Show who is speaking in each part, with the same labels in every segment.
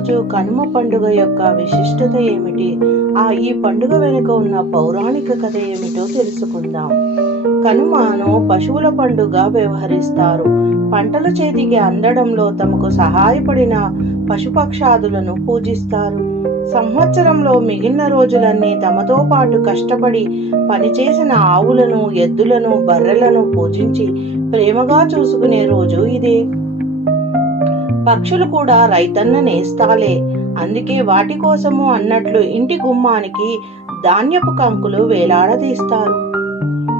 Speaker 1: రోజు కనుమ పండుగ యొక్క విశిష్టత ఏమిటి? ఆ ఈ పండుగ వెనుక ఉన్న పౌరాణిక కథ ఏమిటో తెలుసుకుందాం. కనుమను పశువుల పండుగ వ్యవహరిస్తారు. పంటల చేతికి అందడంలో తమకు సహాయపడిన పశుపక్షాదులను పూజిస్తారు. సంవత్సరంలో మిగిలిన రోజులన్నీ తమతో పాటు కష్టపడి పనిచేసిన ఆవులను ఎద్దులను బర్రెలను పూజించి ప్రేమగా చూసుకునే రోజు ఇదే. పక్షులు కూడా రైతన్న నేస్తాలే అందుకే వాటి కోసము అన్నట్లు ఇంటి గుమ్మానికి ధాన్యపు కంకులు వేలాడదీస్తారు.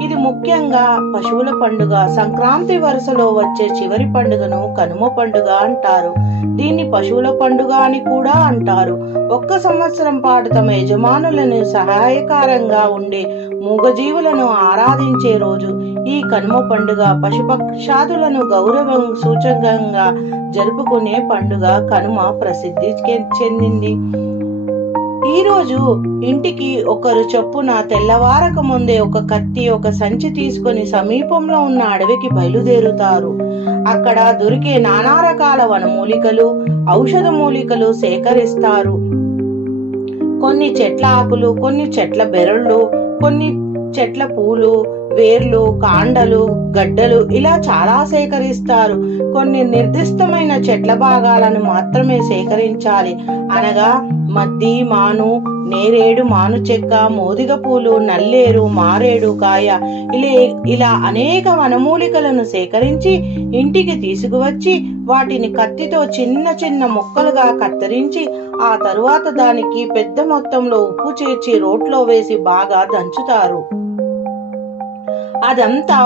Speaker 1: ఇది ముఖ్యంగా పశువుల పండుగ సంక్రాంతి వరుసలో వచ్చే చివరి పండుగను కనుమ పండుగ అంటారు. దీన్ని పశువుల పండుగ అని కూడా అంటారు. ఒక్క సంవత్సరం పాటు తమ యజమానులను సహాయకారంగా ఉండే మూగజీవులను ఆరాధించే రోజు. ఈ కనుమ పండుగ పశుపక్షాదులను గౌరవం సూచకంగా జరుపుకునే పండుగ కనుమ ప్రసిద్ధి చెందింది. ఈ రోజు ఇంటికి ఒకరు చొప్పున తెల్లవారక ముందే ఒక కత్తి ఒక సంచి తీసుకొని సమీపంలో ఉన్న అడవికి బయలుదేరుతారు. అక్కడ దొరికే నానా రకాల వనమూలికలు ఔషధ మూలికలు సేకరిస్తారు. కొన్ని చెట్ల ఆకులు కొన్ని చెట్ల బెరళ్ళు కొన్ని చెట్ల పూలు వేర్లు కాండలు గడ్డలు ఇలా చాలా సేకరిస్తారు. కొన్ని నిర్దిష్టమైన చెట్ల భాగాలను మాత్రమే సేకరించాలి. అనగా మద్ది మాను నేరేడు మాను చెక్క మోదిగ పూలు నల్లేరు మారేడు కాయ ఇలా ఇలా అనేక వనమూలికలను సేకరించి ఇంటికి తీసుకువచ్చి వాటిని కత్తితో చిన్న చిన్న ముక్కలుగా కత్తిరించి ఆ తరువాత దానికి పెద్ద మొత్తంలో ఉప్పు చేర్చి రోట్లో వేసి బాగా దంచుతారు. అదంతా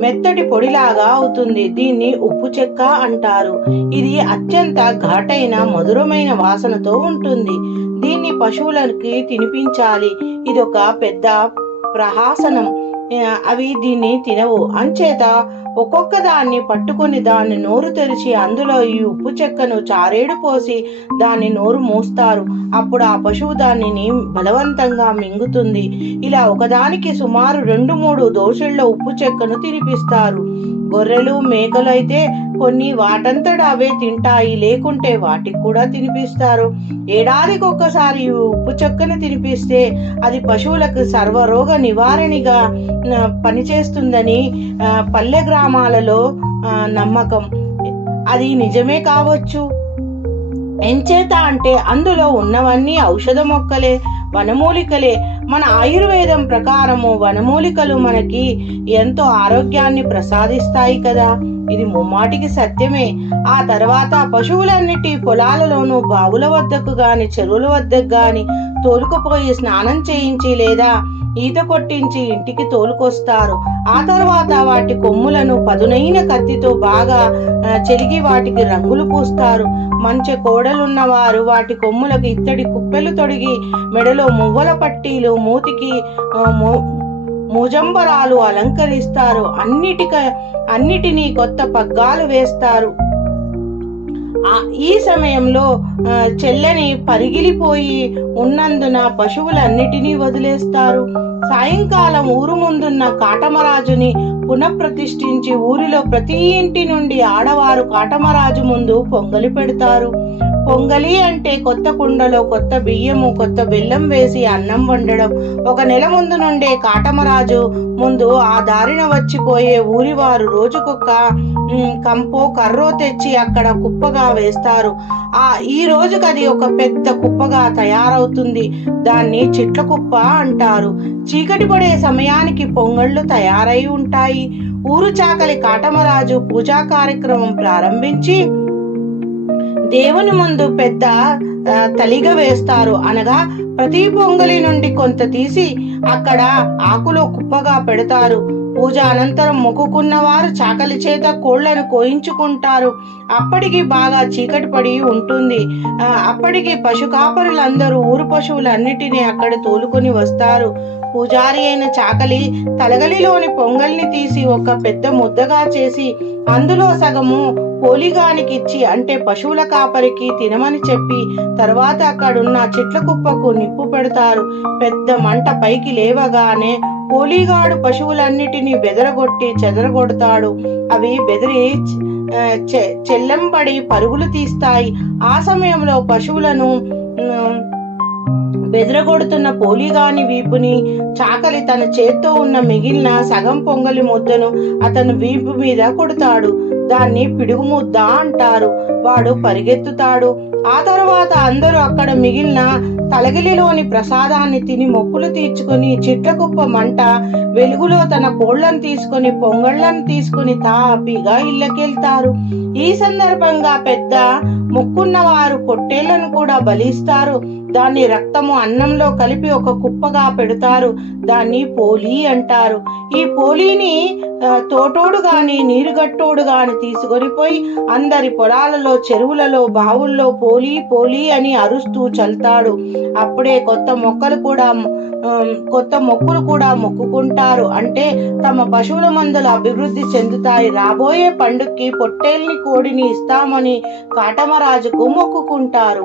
Speaker 1: మెత్తటి పొడిలాగా అవుతుంది. దీన్ని ఉప్పు చెక్క అంటారు. ఇది అత్యంత ఘాటైన మధురమైన వాసనతో ఉంటుంది. దీన్ని పశువులకి తినిపించాలి. ఇది ఒక పెద్ద ప్రహాసనం. అవి దీన్ని తినవు. అంచేత ఒక్కొక్క దాన్ని పట్టుకుని దాన్ని నోరు తెరిచి అందులో ఈ ఉప్పు చెక్కను చారేడు పోసి దాన్ని నోరు మూస్తారు. అప్పుడు ఆ పశువు దానిని బలవంతంగా మింగుతుంది. ఇలా ఒకదానికి సుమారు రెండు మూడు దోషుల్లో ఉప్పు చెక్కను తినిపిస్తారు. గొర్రెలు మేకలు అయితే కొన్ని వాటంతట అవే తింటాయి. లేకుంటే వాటికి కూడా తినిపిస్తారు. ఏడాదికి ఒక్కసారి ఉప్పు చెక్కను తినిపిస్తే అది పశువులకు సర్వరోగ నివారణగా పనిచేస్తుందని పల్లె గ్రామాలలో నమ్మకం. అది నిజమే కావచ్చు? ఎంచేత అంటే అందులో ఉన్నవన్నీ ఔషధ మొక్కలే వనమూలికలే. మన ఆయుర్వేదం ప్రకారము వనమూలికలు మనకి ఎంతో ఆరోగ్యాన్ని ప్రసాదిస్తాయి కదా. ఇది ముమ్మాటికి సత్యమే. ఆ తర్వాత పశువులన్నిటి పొలాలలోనూ బావుల వద్దకు గాని చెరువుల వద్దకు గాని తోలుకుపోయి స్నానం చేయించి లేదా ఈత కొట్టించి ఇంటికి తోలుకొస్తారు. ఆ తర్వాత వాటి కొమ్ములను పదునైన కత్తితో బాగా చెరిగి వాటికి రంగులు పూస్తారు. మంచి కోడలున్న వారు వాటి కొమ్ములకు ఇత్తడి కుప్పెలు తొడిగి మెడలో మువ్వల పట్టీలు మూతికి ముజంబరాలు అలంకరిస్తారు. అన్నిటిక అన్నిటినీ కొత్త పగ్గాలు వేస్తారు. ఈ సమయంలో చెల్లని పరిగిలిపోయి ఉన్నందున పశువులన్నిటినీ వదిలేస్తారు. సాయంకాలం ఊరు ముందున్న కాటమరాజుని పునఃప్రతిష్ఠించి ఊరిలో ప్రతి ఇంటి నుండి ఆడవారు కాటమరాజు ముందు పొంగలి పెడతారు. పొంగలి అంటే కొత్త కుండలో కొత్త బియ్యము కొత్త బెల్లం వేసి అన్నం వండడం. ఒక నెల ముందు నుండే కాటమరాజు ముందు ఆ దారిన వచ్చిపోయే ఊరివారు రోజుకొక కంపో కర్రో తెచ్చి అక్కడ కుప్పగా వేస్తారు. ఆ ఈ రోజుకి అది ఒక పెద్ద కుప్పగా తయారవుతుంది. దాన్ని చిట్ల కుప్ప అంటారు. చీకటి పడే సమయానికి పొంగళ్ళు తయారై ఉంటాయి. ఊరు చాకలి కాటమరాజు పూజా కార్యక్రమం ప్రారంభించి దేవుని ముందు పెద్ద తలిగ వేస్తారు. అనగా ప్రతి పొంగలి నుండి కొంత తీసి అక్కడ ఆకులో కుప్పగా పెడతారు. పూజ అనంతరం మొక్కుకున్న వారు చాకలి చేత కోళ్ళను కోయించుకుంటారు. అప్పటికి బాగా చీకటి పడి ఉంటుంది. అప్పటికి పశు కాపరులందరూ ఊరు పశువులన్నిటినీ అక్కడ తోలుకొని వస్తారు. పూజారి అయిన చాకలి తలగలిలోని పొంగల్ని తీసి ఒక పెద్ద ముద్దగా చేసి అందులో సగము పోలిగానికి ఇచ్చి అంటే పశువుల కాపరికి తినమని చెప్పి తర్వాత అక్కడున్న చెట్ల కుప్పకు నిప్పు పెడతారు. పెద్ద మంట పైకి లేవగానే కూలీగాడు పశువులన్నిటినీ బెదరగొట్టి చెదరగొడతాడు. అవి బెదిరి ఆ, చెల్లంబడి పరుగులు తీస్తాయి. ఆ సమయంలో పశువులను బెదరగొడుతున్న పోలిగాని వీపుని చాకలి తన చేత్తో ఉన్న మిగిలిన సగం పొంగలి ముద్దను అతను వీపు మీద కొడతాడు. దాన్ని పిడుగు ముద్ద అంటారు. వాడు పరిగెత్తుతాడు. ఆ తర్వాత అందరూ అక్కడ మిగిలిన తలగిలిలోని ప్రసాదాన్ని తిని మొక్కులు తీర్చుకుని చిట్లకుప్ప మంట వెలుగులో తన కోళ్ళను తీసుకొని పొంగళ్ళను తీసుకొని తాపిగా ఇళ్ళకెళ్తారు. ఈ సందర్భంగా పెద్ద మొక్కున్న వారు పొట్టేళ్ళను కూడా బలిస్తారు. దాన్ని రక్తము అన్నంలో కలిపి ఒక కుప్పగా పెడతారు. దాన్ని పోలి అంటారు. ఈ పోలీని తోటోడు గాని నీరుగట్టోడు గాని తీసుకొని పోయి అందరి పొలాలలో చెరువులలో బావుల్లో పోలి పోలి అని అరుస్తూ చల్తాడు. అప్పుడే కొత్త మొక్కలు కూడా కొత్త మొక్కులు కూడా మొక్కుకుంటారు. అంటే తమ పశువుల మందులు అభివృద్ధి చెందుతాయి. రాబోయే పండుగకి పొట్టేల్ని కోడిని ఇస్తామని కాటమరాజుకు మొక్కుకుంటారు.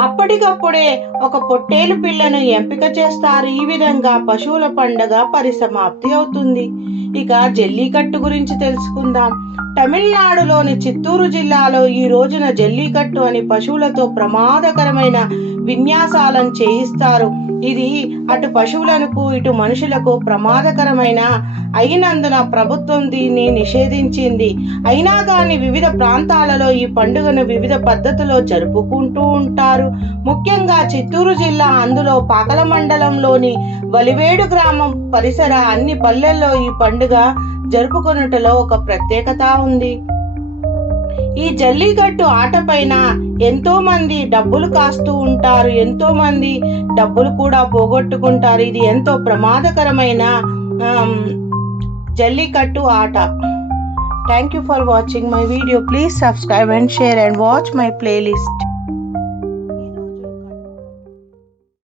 Speaker 1: అప్పటికప్పుడే ఒక పొట్టేలు పిల్లను ఎంపిక చేస్తారు. ఈ విధంగా పశువుల పండగ పరిసమాప్తి అవుతుంది. ఇక జల్లికట్టు గురించి తెలుసుకుందాం. తమిళనాడులోని చిత్తూరు జిల్లాలో ఈ రోజున జల్లికట్టు అని పశువులతో ప్రమాదకరమైన విన్యాసాలను చేయిస్తారు. ఇది అటు పశువులకు ఇటు మనుషులకు ప్రమాదకరమైన అయినందున ప్రభుత్వం దీన్ని నిషేధించింది. అయినా కానీ వివిధ ప్రాంతాలలో ఈ పండుగను వివిధ పద్ధతిలో జరుపుకుంటూ ఉంటారు. ముఖ్యంగా చిత్తూరు జిల్లా అందులో పాకల మండలంలోని వలివేడు గ్రామం పరిసర అన్ని పల్లెల్లో ఈ పండుగ జరుపుకొనుటలో ఒక ప్రత్యేకత ఉంది. ఈ జల్లికట్టు ఆట పైన ఎంతో మంది డబ్బులు కాస్తూ ఉంటారు. ఎంతో మంది డబ్బులు కూడా పోగొట్టుకుంటారు. ఇది ఎంతో ప్రమాదకరమైన జల్లికట్టు ఆట. Thank you for watching my video please subscribe and share and watch my playlist